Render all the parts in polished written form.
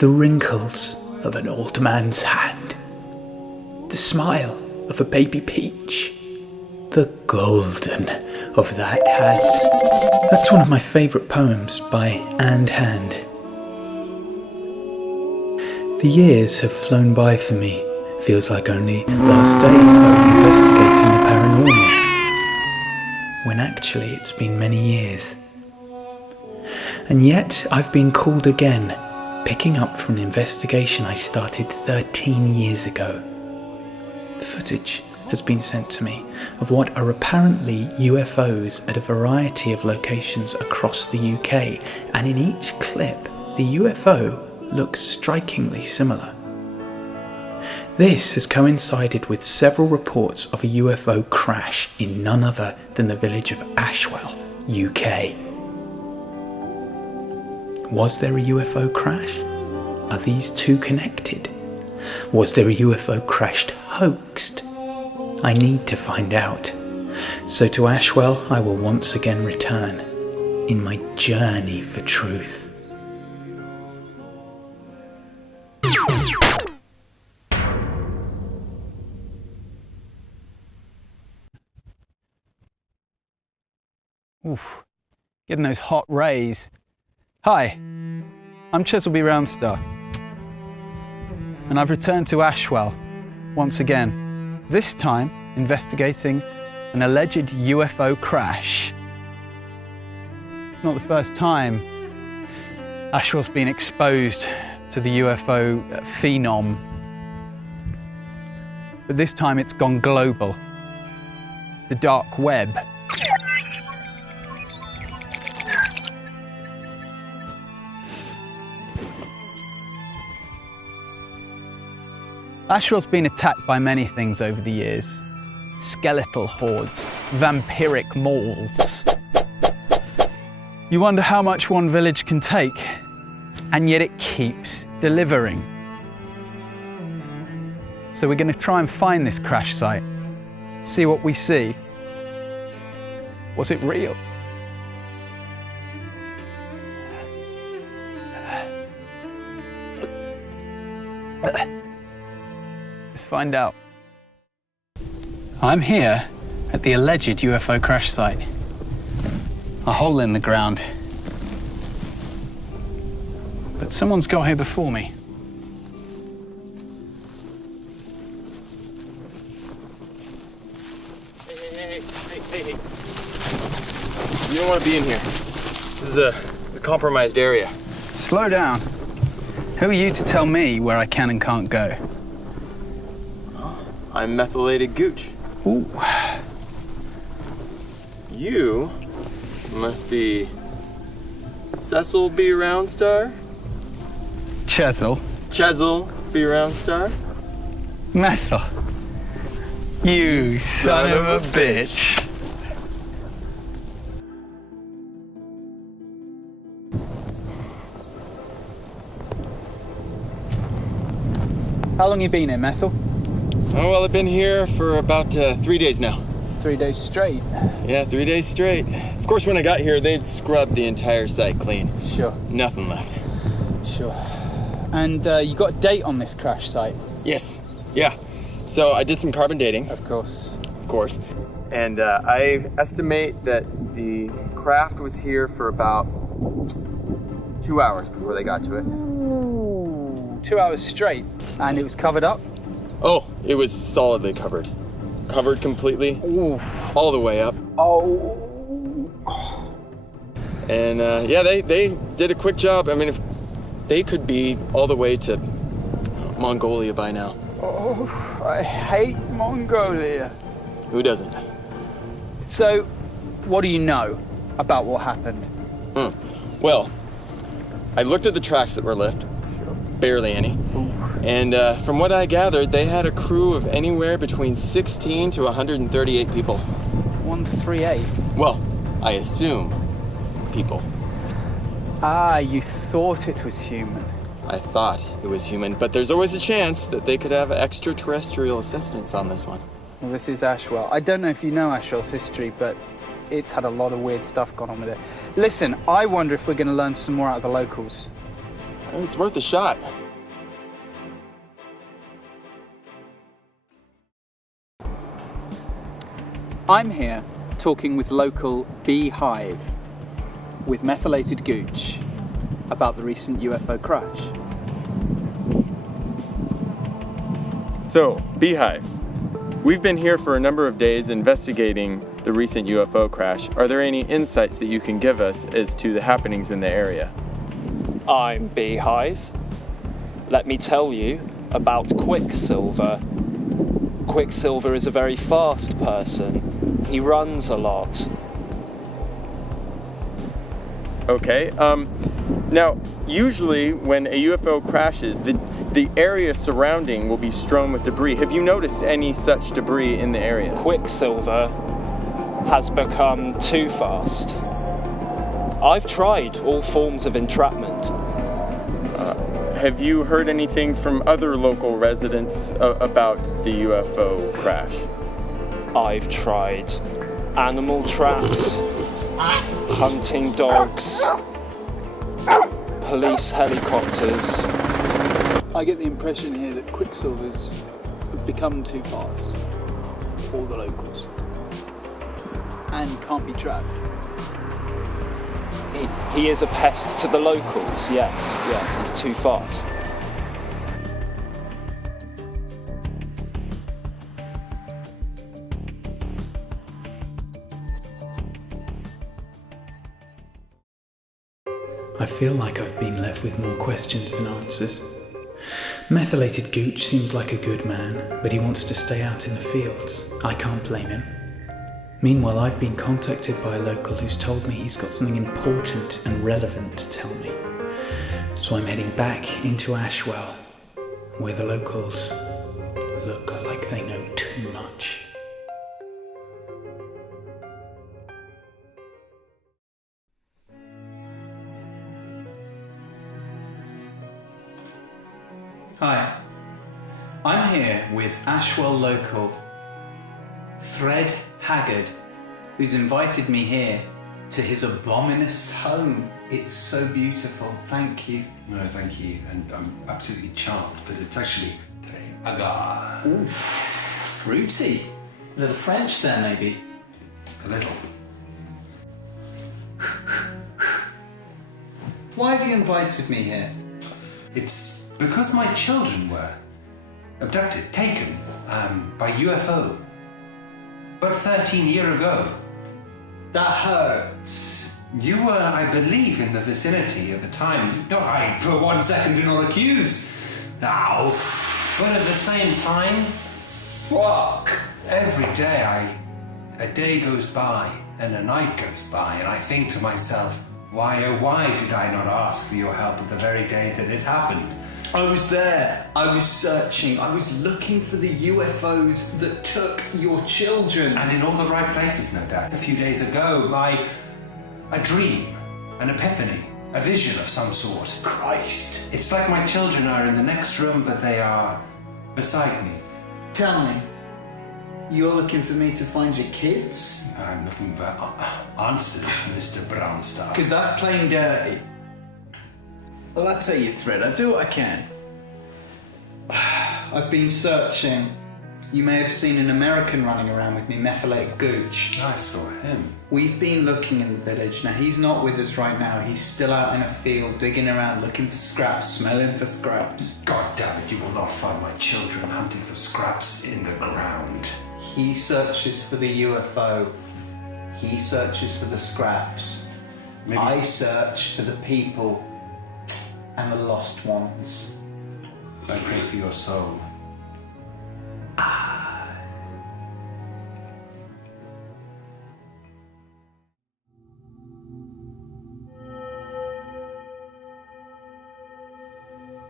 The wrinkles of an old man's hand. The smile of a baby peach. The golden of that hat. That's one of my favourite poems by Anne Hand. The years have flown by for me. Feels like only last day I was investigating the paranormal. When actually it's been many years. And yet I've been called again, picking up from an investigation I started 13 years ago. Footage has been sent to me of what are apparently UFOs at a variety of locations across the UK, and in each clip the UFO looks strikingly similar. This has coincided with several reports of a UFO crash in none other than the village of Ashwell, UK. Was there a UFO crash? Are these two connected? Was there a UFO crash hoaxed? I need to find out. So to Ashwell I will once again return in my journey for truth. Oof, getting those hot rays. Hi, I'm Chezzle Roundstar, and I've returned to Ashwell once again, this time investigating an alleged UFO crash. It's not the first time Ashwell's been exposed to the UFO phenom, but this time it's gone global. The dark web. Ashwell's been attacked by many things over the years. Skeletal hordes, vampiric malls. You wonder how much one village can take, and yet it keeps delivering. So we're going to try and find this crash site, see what we see. Was it real? Let's find out. I'm here at the alleged UFO crash site. A hole in the ground. But someone's got here before me. Hey. You don't want to be in here. This is a compromised area. Slow down. Who are you to tell me where I can and can't go? I'm methylated gooch. Ooh. You must be Chezzle Roundstar? Chezzle. Chezzle Roundstar? Methyl. You son of a bitch. How long you been here, Methyl? Oh, well, I've been here for about 3 days now. 3 days straight? Yeah, 3 days straight. Of course, when I got here, they'd scrubbed the entire site clean. Sure. Nothing left. Sure. And you got a date on this crash site? Yes. Yeah. So I did some carbon dating. Of course. Of course. And I estimate that the craft was here for about 2 hours before they got to it. Ooh, 2 hours straight. And it was covered up? Oh, it was solidly covered. Covered completely. Oof. All the way up. Oh. And yeah, they did a quick job. I mean, if they could be all the way to Mongolia by now. Oh, I hate Mongolia. Who doesn't? So, what do you know about what happened? Well, I looked at the tracks that were left. Sure. Barely any. And from what I gathered, they had a crew of anywhere between 16 to 138 people. 138? Well, I assume people. Ah, you thought it was human. I thought it was human, but there's always a chance that they could have extraterrestrial assistance on this one. Well, this is Ashwell. I don't know if you know Ashwell's history, but it's had a lot of weird stuff gone on with it. Listen, I wonder if we're going to learn some more out of the locals. It's worth a shot. I'm here talking with local Beehive, with methylated gooch, about the recent UFO crash. So, Beehive, we've been here for a number of days investigating the recent UFO crash. Are there any insights that you can give us as to the happenings in the area? I'm Beehive. Let me tell you about Quicksilver. Quicksilver is a very fast person. He runs a lot. Okay, now, usually when a UFO crashes, the area surrounding will be strewn with debris. Have you noticed any such debris in the area? Quicksilver has become too fast. I've tried all forms of entrapment. Have you heard anything from other local residents about the UFO crash? I've tried animal traps, hunting dogs, police helicopters. I get the impression here that Quicksilver's become too fast for the locals and can't be trapped. He is a pest to the locals, yes, he's too fast. I feel like I've been left with more questions than answers. Methylated Gooch seems like a good man, but he wants to stay out in the fields. I can't blame him. Meanwhile, I've been contacted by a local who's told me he's got something important and relevant to tell me. So I'm heading back into Ashwell, where the locals look like they know too much. Hi, I'm here with Ashwell local Fred Haggard, who's invited me here to his abominous home. It's so beautiful, thank you. No, thank you, and I'm absolutely charmed, but it's actually très agar. Ooh, fruity. A little French there, maybe. A little. Why have you invited me here? It's because my children were abducted, taken by UFO. But 13 years ago. That hurts. You were, I believe, in the vicinity at the time. No, I, for 1 second, do not accuse thou. But at the same time, Fuck. every day a day goes by and a night goes by, and I think to myself, why, oh why did I not ask for your help at the very day that it happened? I was there. I was searching. I was looking for the UFOs that took your children. And in all the right places, no doubt. A few days ago, a dream, an epiphany, a vision of some sort. Christ. It's like my children are in the next room, but they are beside me. Tell me, you're looking for me to find your kids? I'm looking for answers, Mr. Brownstar. Because that's plain dirty. Well, I tell you, Thread, I do what I can. I've been searching. You may have seen an American running around with me, methylated Gooch. I saw him. We've been looking in the village. Now, he's not with us right now. He's still out in a field, digging around, looking for scraps, smelling for scraps. God damn it, you will not find my children hunting for scraps in the ground. He searches for the UFO. He searches for the scraps. I search for the people and the lost ones. I pray for your soul.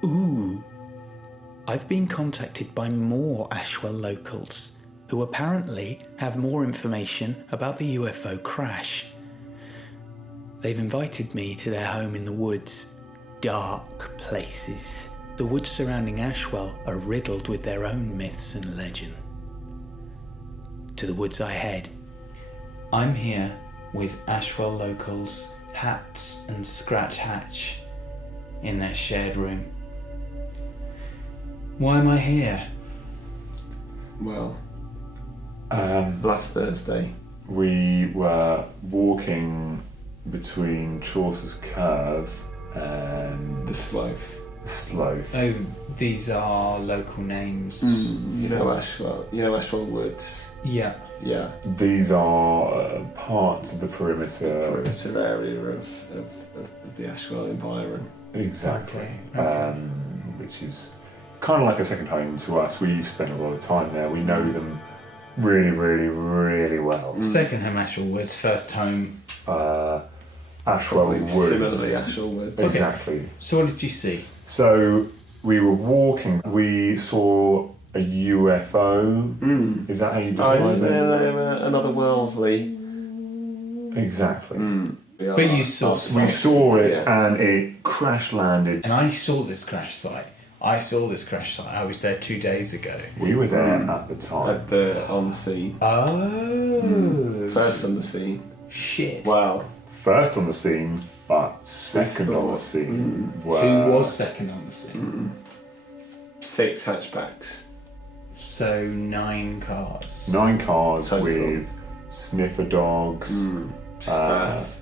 Ooh. I've been contacted by more Ashwell locals who apparently have more information about the UFO crash. They've invited me to their home in the woods. Dark places. The woods surrounding Ashwell are riddled with their own myths and legend. To the woods I head. I'm here with Ashwell locals, Hats and Scratch Hatch. in their shared room. Why am I here? Well, last Thursday. We were walking between Chaucer's Curve and The Sloth. Sloth. Oh, these are local names. You know Ashwell. You know Ashwell Woods. Yeah. Yeah. These are parts of the perimeter. Perimeter area of the Ashwell environment. Exactly. Okay. Which is kind of like a second home to us. We've spent a lot of time there. We know them really, really, really well. Second home Ashwell Woods, first home. Ashwell Woods. Similarly, Ashwell Woods. Exactly. So what did you see? So we were walking. We saw a UFO. Is that how you describe it? Another worldly. Exactly. But you saw We saw it and it crash landed. And I saw this crash site. I was there 2 days ago. We were there at the time. On the scene. Oh. First on the scene. Shit. Wow. First on the scene, but second on the scene. Who was second on the scene? 6 hatchbacks. So 9 cars. 9 cars Total. with sniffer dogs, Staff.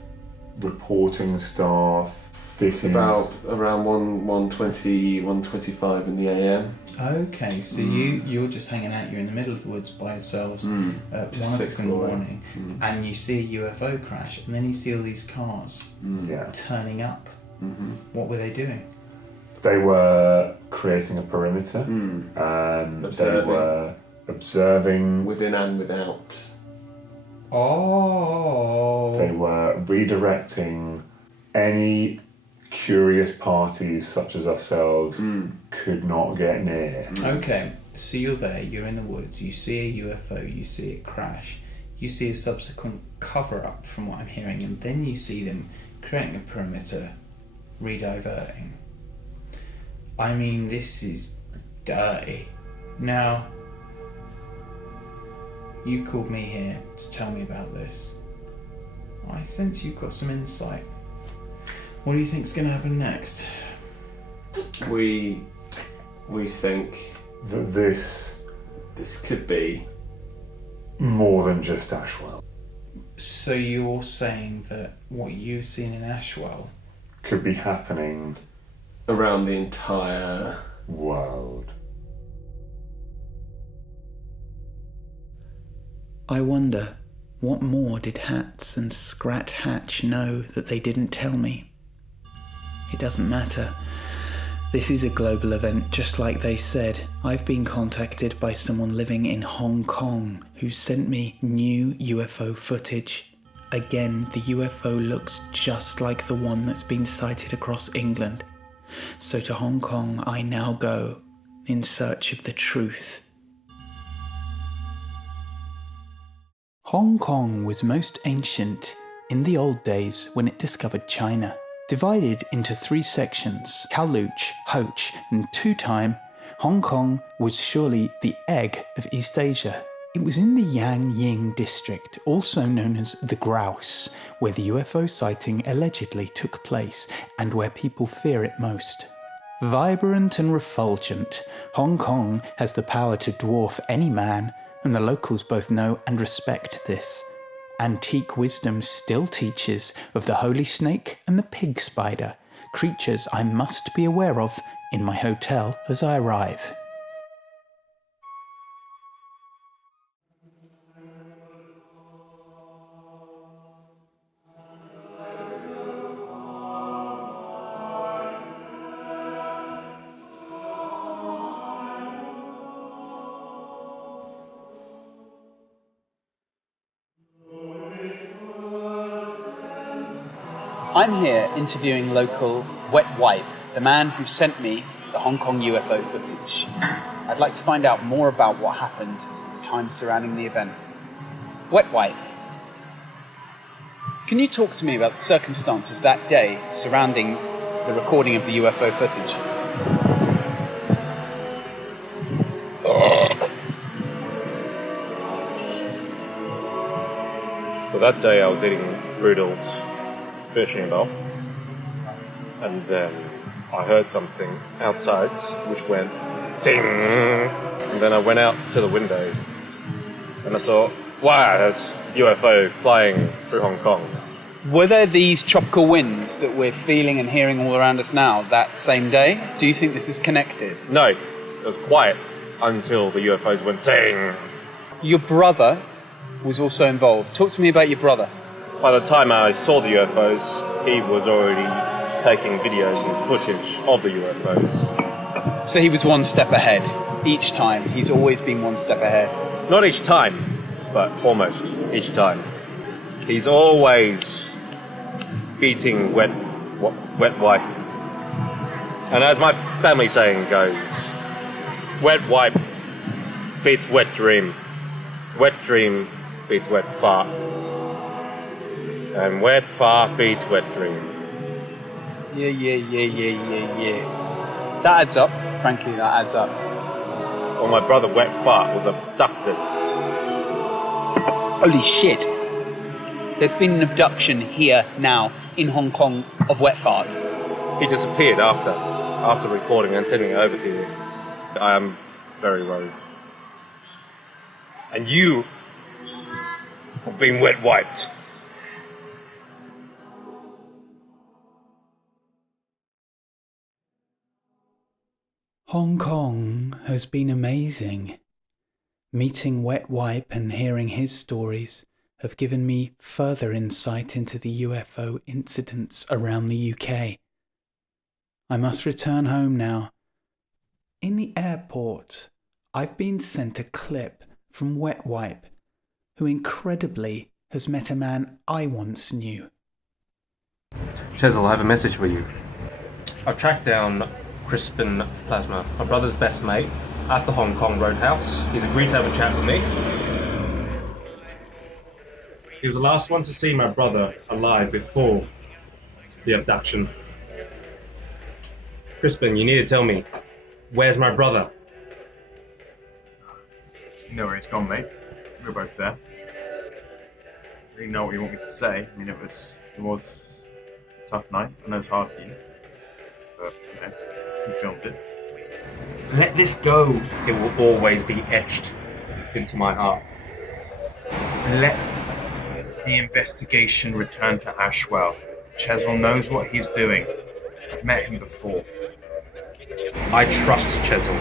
reporting staff. This About around 1:20, 1:25 in the AM. Okay, so you're just hanging out. You're in the middle of the woods by yourselves at 1 o'clock in the morning, and you see a UFO crash, and then you see all these cars turning up. What were they doing? They were creating a perimeter. They were observing. Within and without. Oh. They were redirecting any curious parties such as ourselves could not get near. Okay, so you're there, you're in the woods, you see a UFO, you see it crash, you see a subsequent cover-up from what I'm hearing, and then you see them creating a perimeter, rediverting. I mean, this is dirty. Now, you called me here to tell me about this. I sense you've got some insight. What do you think's going to happen next? We think That this could be more than just Ashwell. So you're saying that what you've seen in Ashwell Could be happening around the entire. world. I wonder, what more did Hats and Scrat Hatch know that they didn't tell me? It doesn't matter. This is a global event, just like they said. I've been contacted by someone living in Hong Kong who sent me new UFO footage. Again, the UFO looks just like the one that's been sighted across England. So to Hong Kong I now go, in search of the truth. Hong Kong was most ancient in the old days when it discovered China. Divided into 3 sections, Kowloon, Hoch and Two-Time, Hong Kong was surely the egg of East Asia. It was in the Yang Ying district, also known as the Grouse, where the UFO sighting allegedly took place and where people fear it most. Vibrant and refulgent, Hong Kong has the power to dwarf any man, and the locals both know and respect this. Antique wisdom still teaches of the holy snake and the pig spider, creatures I must be aware of in my hotel as I arrive. I'm here interviewing local Wet Wipe, the man who sent me the Hong Kong UFO footage. I'd like to find out more about what happened in the time surrounding the event. Wet Wipe, can you talk to me about the circumstances that day surrounding the recording of the UFO footage? So that day I was eating Brutal's fishing off, and then I heard something outside which went sing, and then I went out to the window and I saw, wow, there's UFO flying through Hong Kong. Were there these tropical winds that we're feeling and hearing all around us now that same day? Do you think this is connected? No, it was quiet until the UFOs went sing. Your brother was also involved. Talk to me about your brother. By the time I saw the UFOs, he was already taking videos and footage of the UFOs. So he was one step ahead. Each time, he's always been one step ahead. Not each time, but almost each time. He's always beating wet wipe. And as my family saying goes, wet wipe beats wet dream. Wet dream beats wet fart. And wet fart beats wet dream. Yeah. That adds up. Frankly, that adds up. Well, my brother wet fart was abducted. Holy shit. There's been an abduction here now in Hong Kong of wet fart. He disappeared after recording and sending it over to you. I am very worried. And you have been wet wiped. Hong Kong has been amazing. Meeting Wet Wipe and hearing his stories have given me further insight into the UFO incidents around the UK. I must return home now. In the airport, I've been sent a clip from Wet Wipe, who incredibly has met a man I once knew. Chezzle, I have a message for you. I've tracked down Crispin Plasma, my brother's best mate, at the Hong Kong Roadhouse. He's agreed to have a chat with me. He was the last one to see my brother alive before the abduction. Crispin, you need to tell me, where's my brother? You know where he's gone, mate. We're both there. I don't really know what you want me to say. I mean, it was a tough night. I know it's hard for you. But, you know, you filmed it. Let this go. It will always be etched into my heart. Let the investigation return to Ashwell. Chezzle knows what he's doing. I've met him before. I trust Chezzle.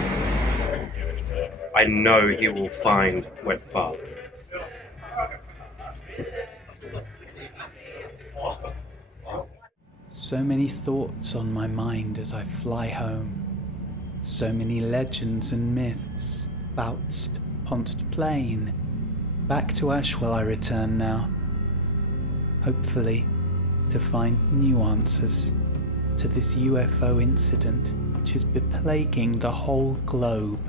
I know he will find wet fart. So many thoughts on my mind as I fly home. So many legends and myths bounced ponst plane. Back to Ashwell I return now, hopefully to find new answers to this UFO incident which has been plaguing the whole globe.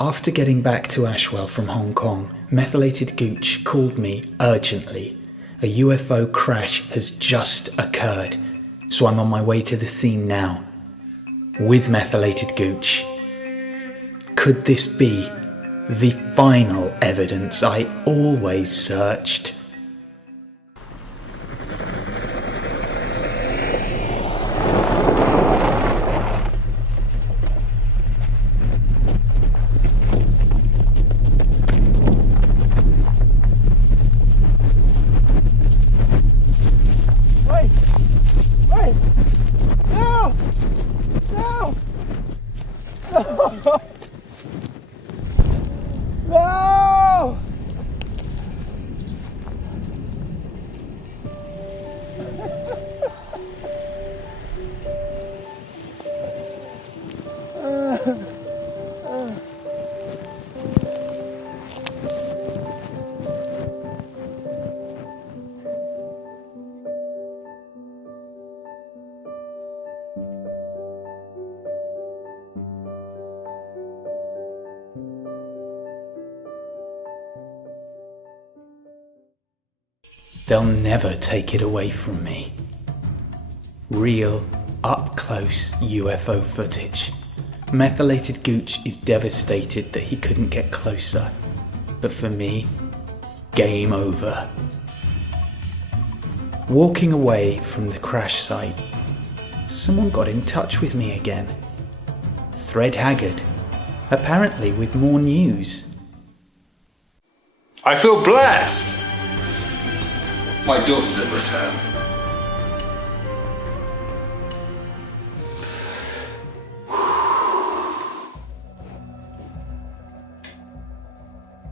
After getting back to Ashwell from Hong Kong, Methylated Gooch called me urgently. A UFO crash has just occurred, so I'm on my way to the scene now, with Methylated Gooch. Could this be the final evidence I always searched? They'll never take it away from me. Real, up-close UFO footage. Methylated Gooch is devastated that he couldn't get closer. But for me, game over. Walking away from the crash site, someone got in touch with me again. Fred Haggard, apparently with more news. I feel blessed. My daughters have returned.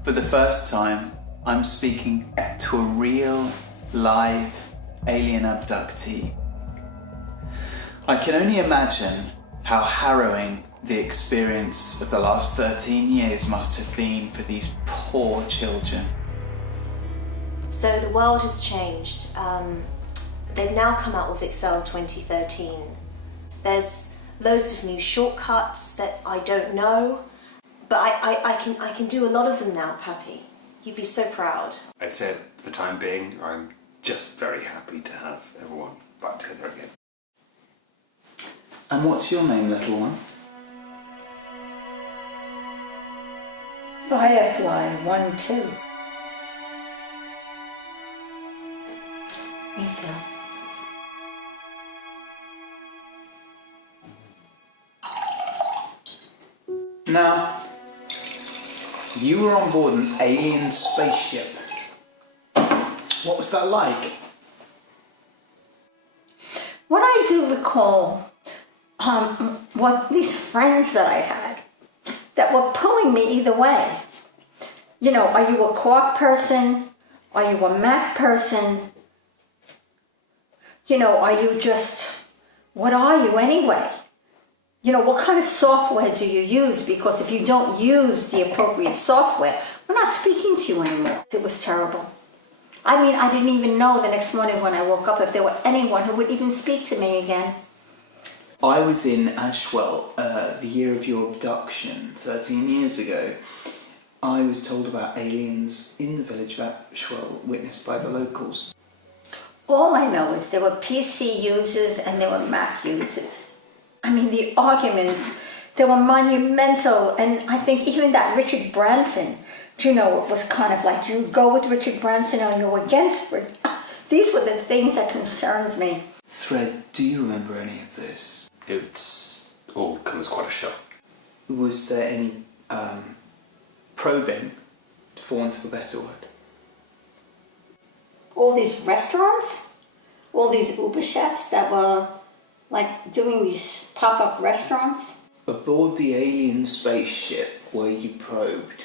For the first time, I'm speaking to a real, live alien abductee. I can only imagine how harrowing the experience of the last 13 years must have been for these poor children. So the world has changed. They've now come out with Excel 2013. There's loads of new shortcuts that I don't know, but I can do a lot of them now, Pappy. You'd be so proud. I'd say for the time being, I'm just very happy to have everyone back together again. And what's your name, little one? Firefly 1-2. Refill. Now, you were on board an alien spaceship. What was that like? What I do recall, what these friends that I had that were pulling me either way. You know, are you a Quark person? Are you a Mac person? You know, are you just, what are you anyway? You know, what kind of software do you use? Because if you don't use the appropriate software, we're not speaking to you anymore. It was terrible. I mean, I didn't even know the next morning when I woke up if there were anyone who would even speak to me again. I was in Ashwell the year of your abduction, 13 years ago. I was told about aliens in the village of Ashwell, witnessed by the locals. All I know is there were PC users and there were Mac users. I mean, the arguments, they were monumental, and I think even that Richard Branson, you know, it was kind of like, you go with Richard Branson or you're against Richard. These were the things that concerns me. Fred, do you remember any of this? It's all come as quite a shock. Was there any probing, for want of a better word? All these restaurants, all these Uber chefs that were like doing these pop-up restaurants. Aboard the alien spaceship, were you probed?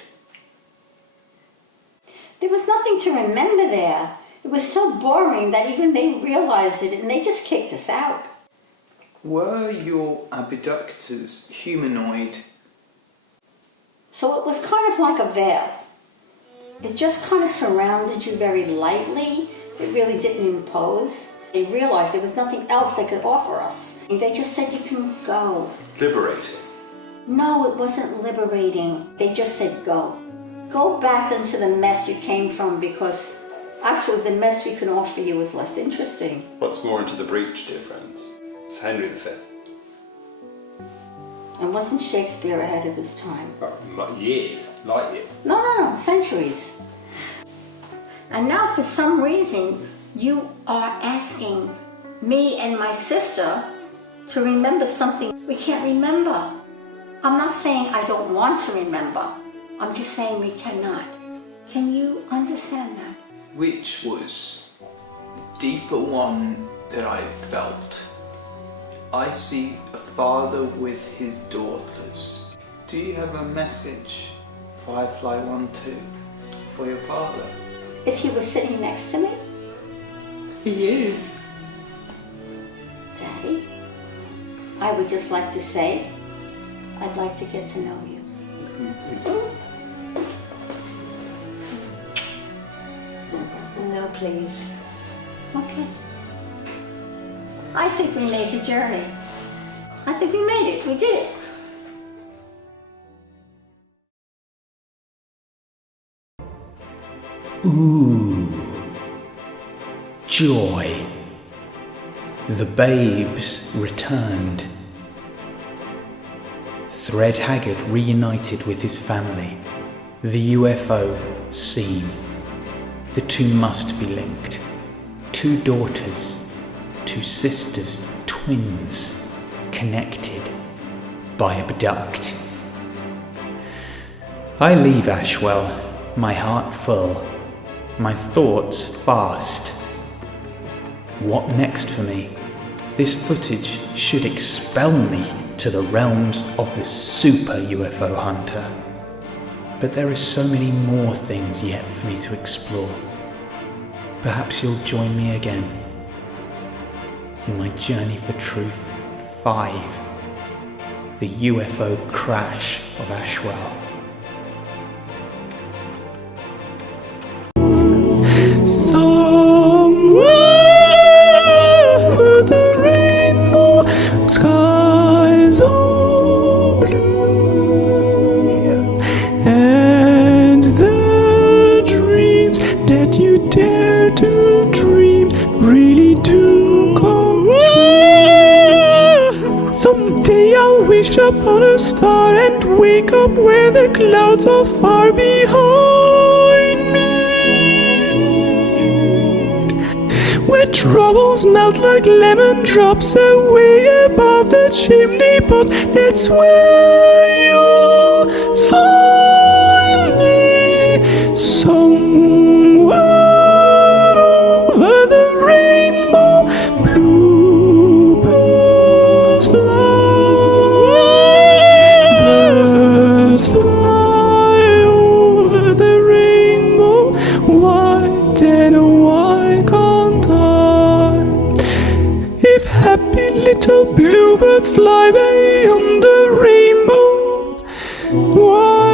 There was nothing to remember there. It was so boring that even they realized it and they just kicked us out. Were your abductors humanoid? So it was kind of like a veil. It just kind of surrounded you very lightly. It really didn't impose. They realized there was nothing else they could offer us. They just said, you can go. Liberating. No, it wasn't liberating. They just said, go. Go back into the mess you came from, because actually the mess we can offer you is less interesting. What's more into the breach, dear friends? It's Henry V. And wasn't Shakespeare ahead of his time? Years, light years. No, centuries. And now for some reason, you are asking me and my sister to remember something we can't remember. I'm not saying I don't want to remember. I'm just saying we cannot. Can you understand that? Which was the deeper one that I felt. I see a father with his daughters. Do you have a message, Firefly 1-2, for your father? If he was sitting next to me? He is. Daddy, I would just like to say, I'd like to get to know you. No, please. Okay. I think we made the journey. I think we made it. We did it. Ooh. Joy. The babes returned. Fred Haggard reunited with his family. The UFO seen. The two must be linked. 2 daughters, 2 sisters, twins, connected by abduct. I leave Ashwell, my heart full, my thoughts fast. What next for me? This footage should expel me to the realms of the super UFO hunter. But there are so many more things yet for me to explore. Perhaps you'll join me again in my journey for truth 5, the UFO crash of Ashwell. Somewhere over the rainbow, skies are blue, and the dreams that you dare to dream really do come true. Someday I'll wish upon a star and wake up where the clouds are far behind me, where troubles melt like lemon drops away above the chimney pot. That's where you'll find me, somewhere over the rainbow. Bluebirds fly over the rainbow. Why then, why can't I? If happy little bluebirds fly beyond the rainbow, why